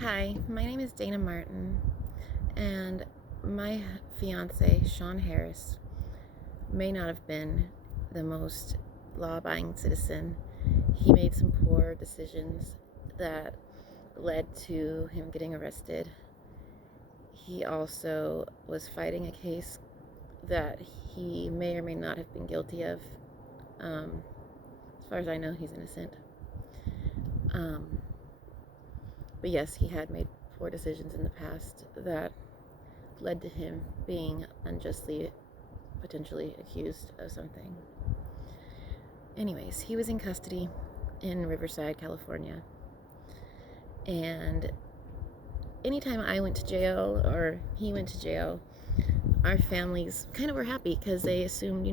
Hi, my name is Dana Martin, and my fiance, Sean Harris, may not have been the most law abiding citizen. He made some poor decisions that led to him getting arrested. He also was fighting a case that he may or may not have been guilty of. As far as I know, he's innocent. Um, but yes, he had made poor decisions in the past that led to him being unjustly potentially accused of something. Anyways, he was in custody in Riverside, California. And anytime I went to jail or he went to jail, our families kind of were happy because they assumed,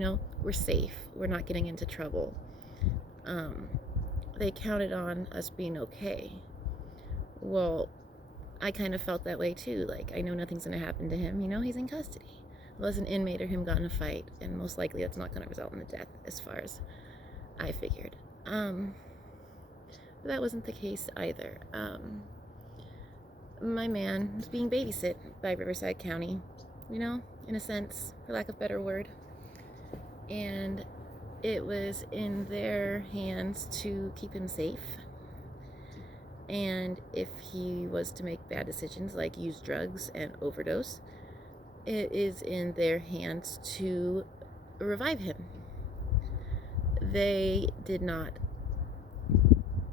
we're safe. We're not getting into trouble. They counted on us being okay. Well, I kind of felt that way too. Like, I know nothing's going to happen to him. He's in custody. Unless an inmate or him got in a fight. And most likely that's not going to result in a death, as far as I figured. But that wasn't the case either. My man was being babysit by Riverside County, in a sense, for lack of a better word. And it was in their hands to keep him safe. And if he was to make bad decisions like use drugs and overdose, it is in their hands to revive him. They did not.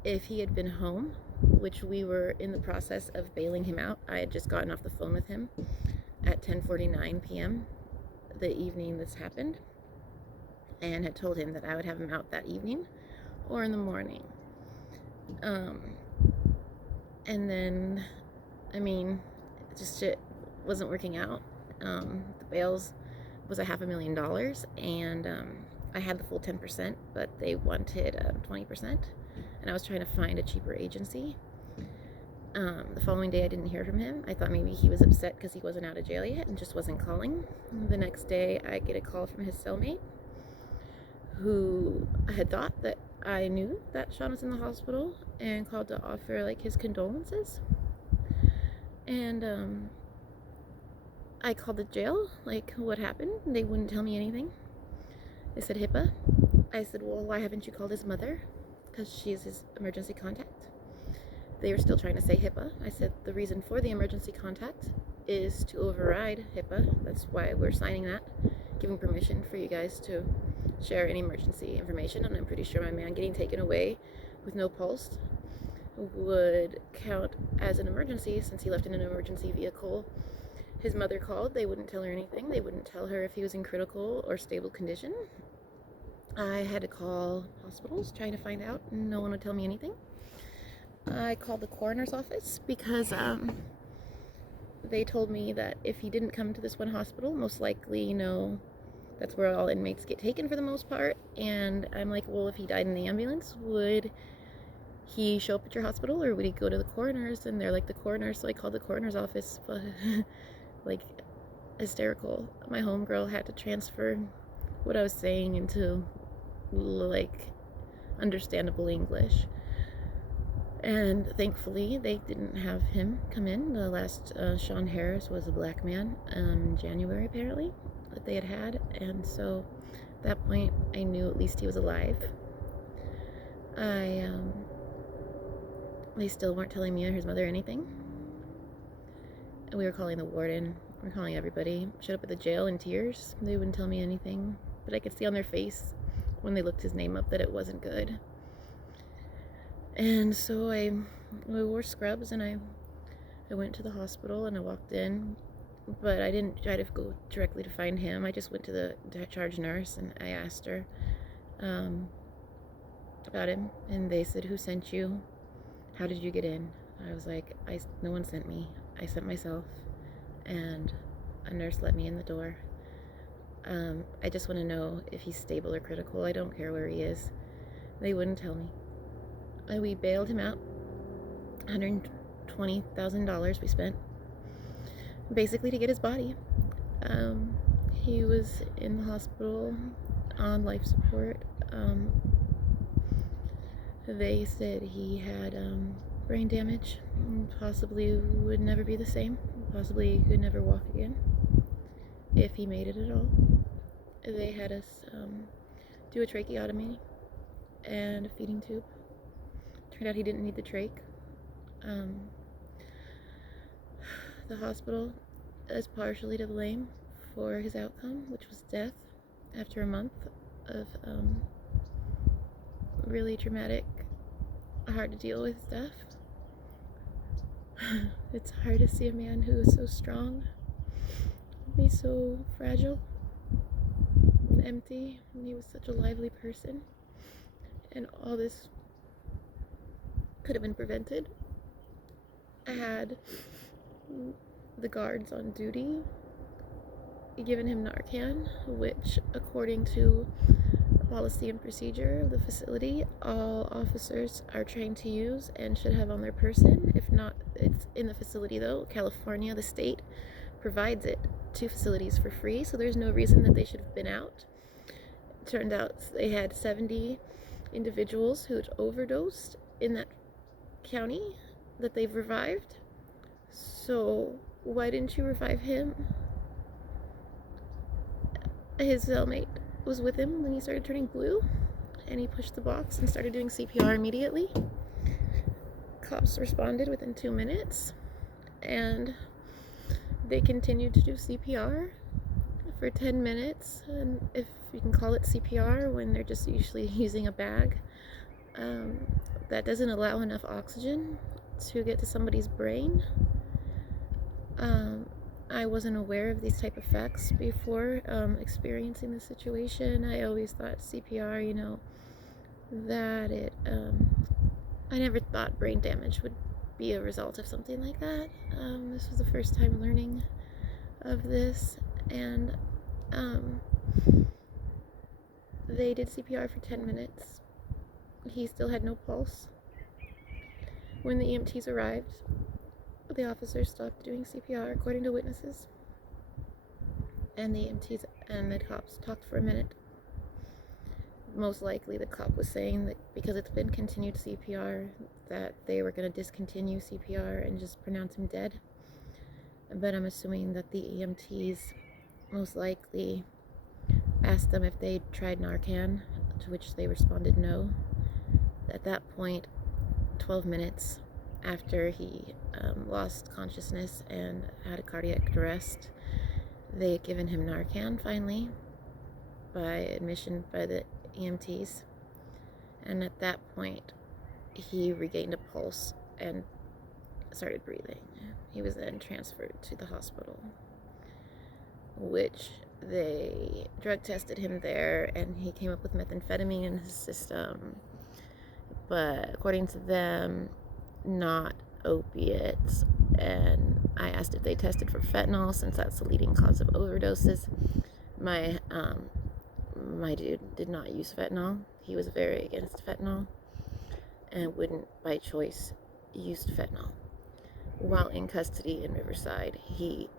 If he had been home, which we were in the process of bailing him out, I had just gotten off the phone with him at 10:49 p.m. the evening this happened, and had told him that I would have him out that evening or in the morning. And then, just shit wasn't working out. The bails was $500,000, and I had the full 10%, but they wanted 20%, and I was trying to find a cheaper agency. The following day, I didn't hear from him. I thought maybe he was upset because he wasn't out of jail yet and just wasn't calling. The next day, I get a call from his cellmate, who had thought that I knew that Sean was in the hospital and called to offer his condolences. And I called the jail, what happened? They wouldn't tell me anything. They said HIPAA. I said, well, why haven't you called his mother? Because she's his emergency contact. They were still trying to say HIPAA. I said the reason for the emergency contact is to override HIPAA. That's why we're signing that, giving permission for you guys to share any emergency information. And I'm pretty sure my man getting taken away with no pulse would count as an emergency since he left in an emergency vehicle. His mother called. They wouldn't tell her anything. They wouldn't tell her if he was in critical or stable condition. I had to call hospitals trying to find out, and no one would tell me anything. I called the coroner's office because they told me that if he didn't come to this one hospital, most likely, that's where all inmates get taken for the most part. And I'm like, well, if he died in the ambulance, would he show up at your hospital, or would he go to the coroner's? And they're like, the coroner. So I called the coroner's office, but hysterical. My homegirl had to transfer what I was saying into understandable English. And thankfully, they didn't have him come in. The last Sean Harris was a black man in January, apparently, that they had. And so at that point, I knew at least he was alive. They still weren't telling me or his mother anything. And we were calling the warden. We were calling everybody. Showed up at the jail in tears. They wouldn't tell me anything. But I could see on their face when they looked his name up that it wasn't good. And so we wore scrubs, and I went to the hospital, and I walked in, but I didn't try to go directly to find him. I just went to the charge nurse, and I asked her about him, and they said, who sent you? How did you get in? I was like, no one sent me. I sent myself, and a nurse let me in the door. I just want to know if he's stable or critical. I don't care where he is. They wouldn't tell me. We bailed him out. $120,000 we spent, basically to get his body. He was in the hospital on life support. They said he had brain damage, possibly would never be the same, possibly could never walk again, if he made it at all. They had us do a tracheotomy and a feeding tube. Turned out he didn't need the trach. The hospital is partially to blame for his outcome, which was death after a month of really traumatic, hard to deal with stuff. It's hard to see a man who is so strong be so fragile and empty, and he was such a lively person, and all this could have been prevented. I had the guards on duty given him Narcan, which, according to policy and procedure of the facility, all officers are trained to use and should have on their person. If not, it's in the facility though. California, the state, provides it to facilities for free, so there's no reason that they should have been out. It turned out they had 70 individuals who had overdosed in that county that they've revived. So why didn't you revive him? His cellmate was with him when he started turning blue, and he pushed the box and started doing CPR immediately. Cops responded within 2 minutes, and they continued to do CPR for 10 minutes, and if you can call it CPR when they're just usually using a bag, that doesn't allow enough oxygen to get to somebody's brain. I wasn't aware of these type of effects before experiencing the situation. I always thought CPR, that it, I never thought brain damage would be a result of something like that. This was the first time learning of this, and they did CPR for 10 minutes. He still had no pulse. When the EMTs arrived, the officers stopped doing CPR, according to witnesses, and the EMTs and the cops talked for a minute. Most likely the cop was saying that because it's been continued CPR, that they were going to discontinue CPR and just pronounce him dead. But I'm assuming that the EMTs most likely asked them if they'd tried Narcan, to which they responded no. At that point, 12 minutes after he lost consciousness and had a cardiac arrest, they had given him Narcan finally by admission by the EMTs, and at that point he regained a pulse and started breathing. He was then transferred to the hospital, which they drug tested him there, and he came up with methamphetamine in his system, but according to them, not opiates. And I asked if they tested for fentanyl, since that's the leading cause of overdoses. My dude did not use fentanyl. He was very against fentanyl and wouldn't by choice use fentanyl. While in custody in Riverside, he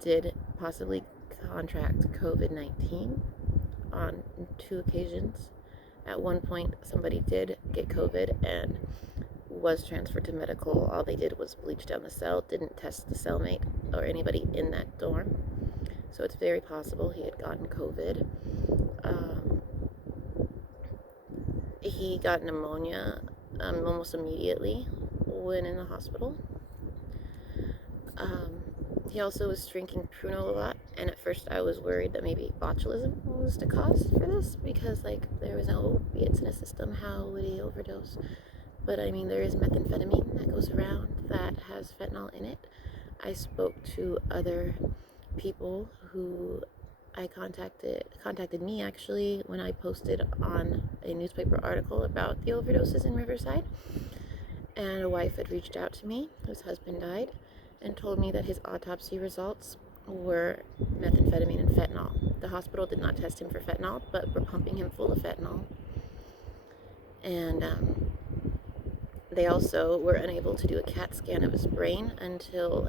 did possibly contract COVID-19 on 2 occasions. At one point, somebody did get COVID and was transferred to medical. All they did was bleach down the cell, didn't test the cellmate or anybody in that dorm. So it's very possible he had gotten COVID. He got pneumonia almost immediately when in the hospital. He also was drinking Pruno a lot, and at first I was worried that maybe botulism was the cause for this, because there was no opiates in his system. How would he overdose? But I mean, there is methamphetamine that goes around that has fentanyl in it. I spoke to other people who contacted me actually when I posted on a newspaper article about the overdoses in Riverside, and a wife had reached out to me whose husband died and told me that his autopsy results were methamphetamine and fentanyl. The hospital did not test him for fentanyl, but were pumping him full of fentanyl. And they also were unable to do a CAT scan of his brain until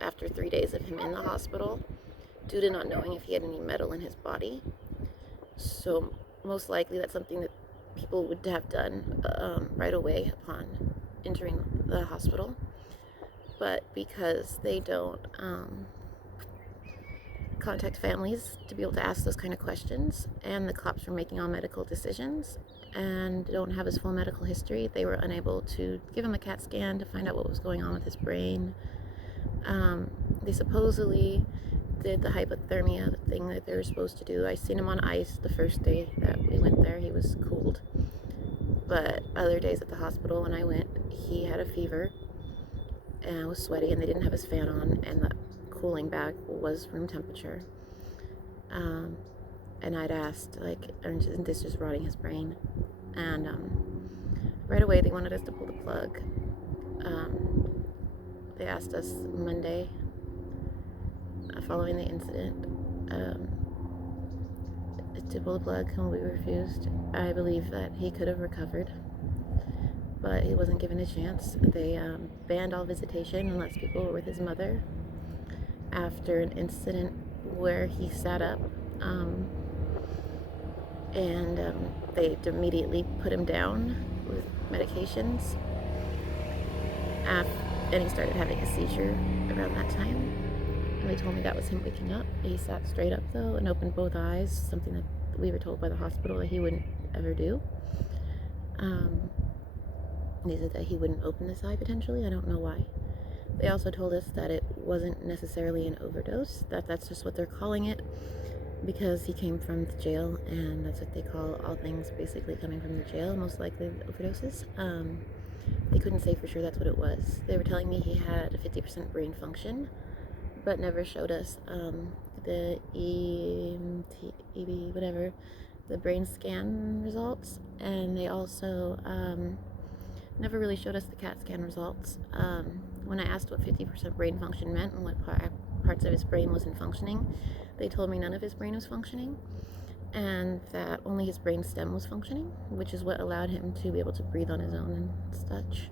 after 3 days of him in the hospital, due to not knowing if he had any metal in his body. So most likely that's something that people would have done right away upon entering the hospital, but because they don't contact families to be able to ask those kind of questions, and the cops were making all medical decisions and don't have his full medical history, they were unable to give him a CAT scan to find out what was going on with his brain. They supposedly did the hypothermia thing that they were supposed to do. I seen him on ice the first day that we went there. He was cooled. But other days at the hospital when I went, he had a fever and was sweaty, and they didn't have his fan on, and the cooling bag was room temperature. And I'd asked, like, isn't this just rotting his brain? And right away they wanted us to pull the plug. They asked us Monday, following the incident, to pull the plug, and we refused. I believe that he could have recovered, but he wasn't given a chance. They banned all visitation unless people were with his mother after an incident where he sat up, and they immediately put him down with medications, and he started having a seizure around that time. And they told me that was him waking up. He sat straight up though and opened both eyes, something that we were told by the hospital that he wouldn't ever do. They said that he wouldn't open this eye potentially. I don't know why. They also told us that it wasn't necessarily an overdose, that's just what they're calling it, because he came from the jail, and that's what they call all things basically coming from the jail, most likely overdoses. They couldn't say for sure that's what it was. They were telling me he had 50% brain function, but never showed us the whatever, the brain scan results, and they also never really showed us the CAT scan results. When I asked what 50% brain function meant and what parts of his brain wasn't functioning, they told me none of his brain was functioning, and that only his brain stem was functioning, which is what allowed him to be able to breathe on his own and such,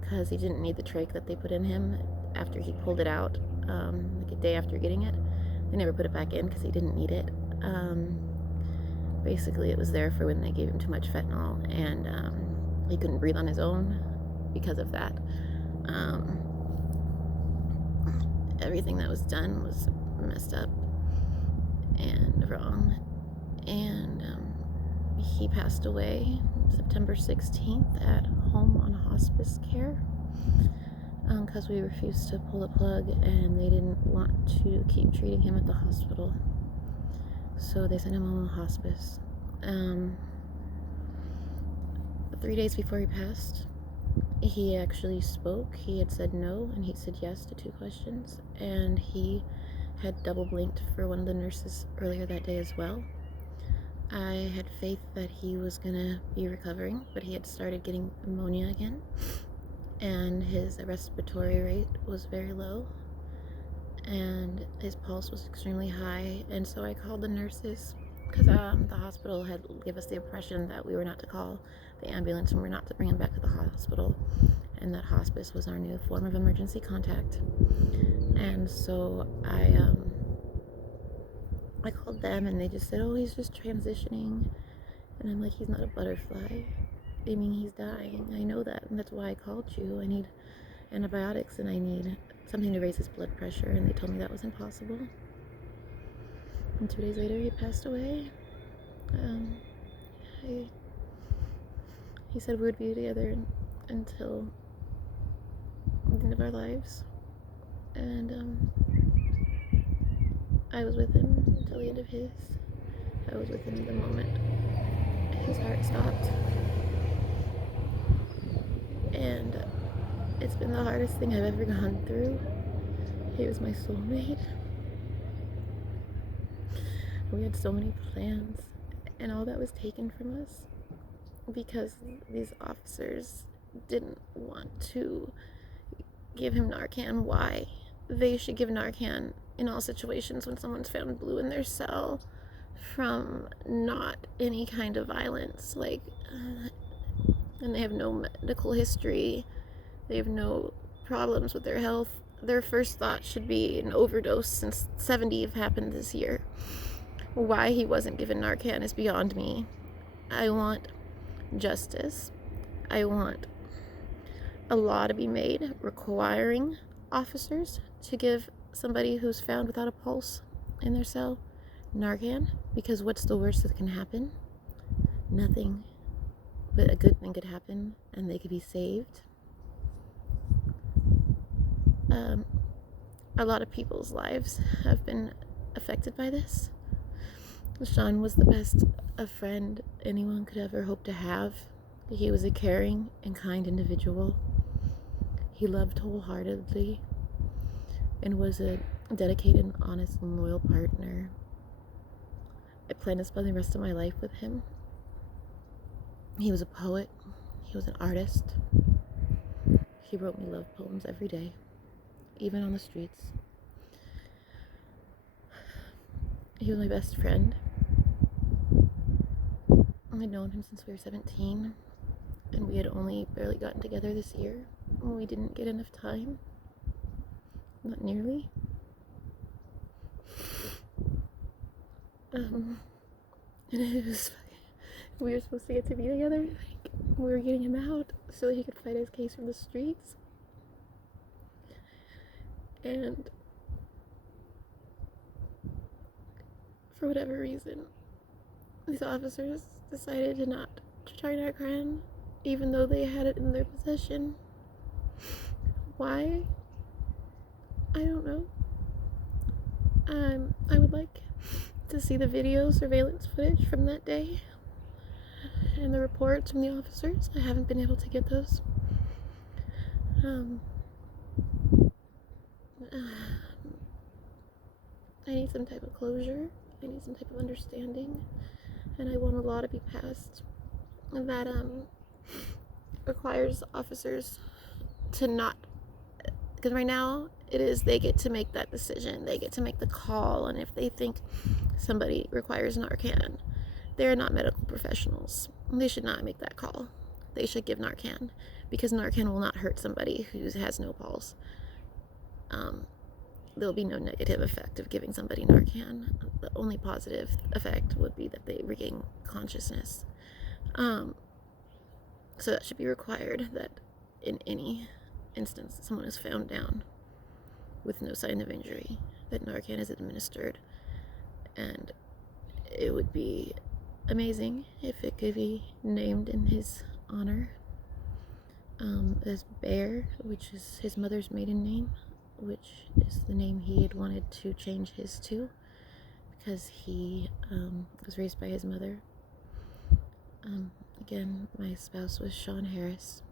because he didn't need the trach that they put in him after he pulled it out, like a day after getting it. They never put it back in because he didn't need it. Basically, it was there for when they gave him too much fentanyl, and he couldn't breathe on his own because of that. Everything that was done was messed up and wrong, and he passed away September 16th at home on hospice care, because we refused to pull the plug and they didn't want to keep treating him at the hospital, so they sent him home on hospice. 3 days before he passed, he actually spoke. He had said no and he said yes to 2 questions, and he had double blinked for one of the nurses earlier that day as well. I had faith that he was gonna be recovering, but he had started getting pneumonia again, and his respiratory rate was very low, and his pulse was extremely high. And so I called the nurses, because the hospital had given us the impression that we were not to call the ambulance and we're not to bring him back to the hospital, and that hospice was our new form of emergency contact. And so I called them, and they just said, oh, he's just transitioning. And I'm like, he's not a butterfly. I mean, he's dying. I know that, and that's why I called you. I need antibiotics, and I need something to raise his blood pressure. And they told me that was impossible. And 2 days later, he passed away. He said we would be together until the end of our lives. And I was with him until the end of his. I was with him the moment his heart stopped. And it's been the hardest thing I've ever gone through. He was my soulmate. We had so many plans, and all that was taken from us because these officers didn't want to give him Narcan. Why? They should give Narcan in all situations when someone's found blue in their cell from not any kind of violence, like, and they have no medical history, they have no problems with their health. Their first thought should be an overdose, since 70 have happened this year. Why he wasn't given Narcan is beyond me. I want justice. I want a law to be made requiring officers to give somebody who's found without a pulse in their cell Narcan, because what's the worst that can happen? Nothing, but a good thing could happen and they could be saved. A lot of people's lives have been affected by this. Sean was the best a friend anyone could ever hope to have. He was a caring and kind individual. He loved wholeheartedly and was a dedicated, honest, and loyal partner. I plan to spend the rest of my life with him. He was a poet. He was an artist. He wrote me love poems every day, even on the streets. He was my best friend. I'd known him since we were 17, and we had only barely gotten together this year. We didn't get enough time. Not nearly. And it was, we were supposed to get to be together. Like, we were getting him out so that he could fight his case from the streets. And for whatever reason, these officers decided to not try Narcan, even though they had it in their possession. Why? I don't know. I would like to see the video surveillance footage from that day and the reports from the officers. I haven't been able to get those. I need some type of closure. I need some type of understanding, and I want a law to be passed that requires officers to not, because right now it is they get to make that decision. They get to make the call, and if they think somebody requires Narcan, they're not medical professionals. They should not make that call. They should give Narcan, because Narcan will not hurt somebody who has no pulse. There'll be no negative effect of giving somebody Narcan. The only positive effect would be that they regain consciousness. So that should be required, that in any instance someone is found down with no sign of injury, that Narcan is administered. And it would be amazing if it could be named in his honor as Bear, which is his mother's maiden name, which is the name he had wanted to change his to, because he was raised by his mother. Again, my spouse was Sean Harris.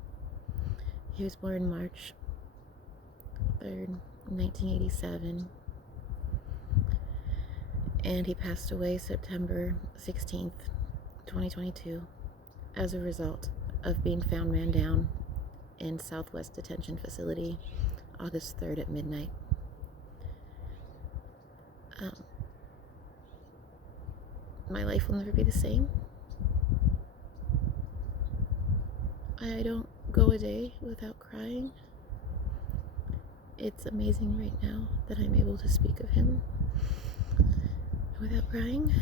He was born March 3rd, 1987, and he passed away September 16th, 2022, as a result of being found man down in Southwest Detention Facility, August 3rd at midnight. My life will never be the same. I don't go a day without crying. It's amazing right now that I'm able to speak of him without crying,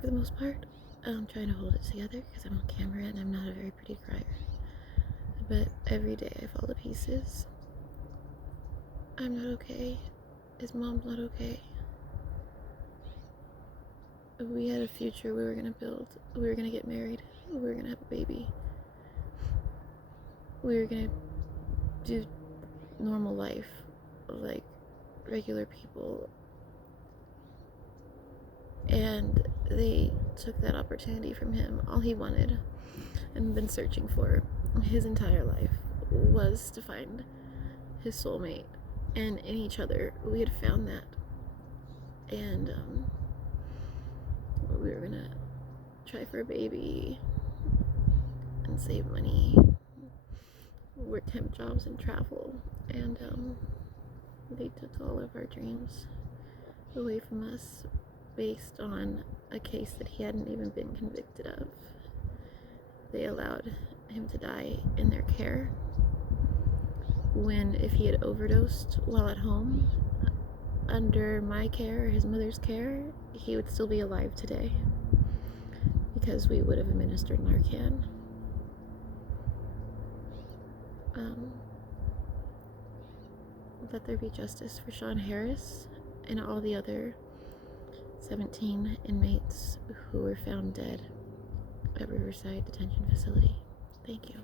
for the most part. I'm trying to hold it together because I'm on camera and I'm not a very pretty crier. But every day I fall to pieces. I'm not okay. His mom's not okay. We had a future we were gonna build. We were gonna get married. We were gonna have a baby. We were gonna do normal life like regular people. And they took that opportunity from him. All he wanted and been searching for his entire life was to find his soulmate. And in each other, we had found that. And we were gonna try for a baby and save money, work temp jobs and travel. And they took all of our dreams away from us based on a case that he hadn't even been convicted of. They allowed him to die in their care, when if he had overdosed while at home under my care or his mother's care, he would still be alive today, because we would have administered Narcan. let there be justice for Sean Harris and all the other 17 inmates who were found dead at Riverside Detention Facility. Thank you.